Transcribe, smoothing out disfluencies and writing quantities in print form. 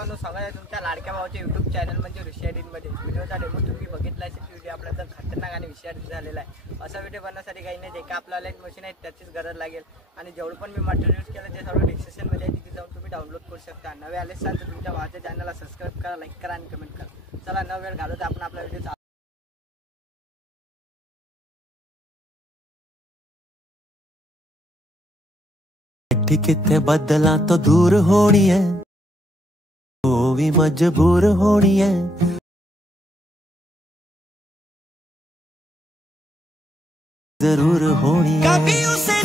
सर्वांना सांगा तुमच्या लाडक्या भावाच्या यूट्यूब चॅनल म्हणजे ऋषियाडीमध्ये व्हिडिओचा डेमो तुम्ही बघितला असेल. व्हिडिओ आपला तर खतरनाक आणि विषयार्थ झालेला आहे. असा व्हिडिओ बनवण्यासाठी काही नाही, जे का आपल्याला एक मशीन आहे त्याचीच गरज लागेल. आणि जेवढं पण मी मटेरियल यूज केलं ते सर्व डिस्क्रिप्शनमध्ये आहे, तिथे जाऊन तुम्ही डाउनलोड करू शकता. नवे आले असाल तर तुमच्या भावाच्या चॅनलला सबस्क्राईब करा, लाईक करा आणि कमेंट करा. चला न वेळ घालवता आपण आपला व्हिडिओ किथे बदला तो दूर होनी है, वो भी मजबूर होनी है। जरूर होनी है। कभी उसे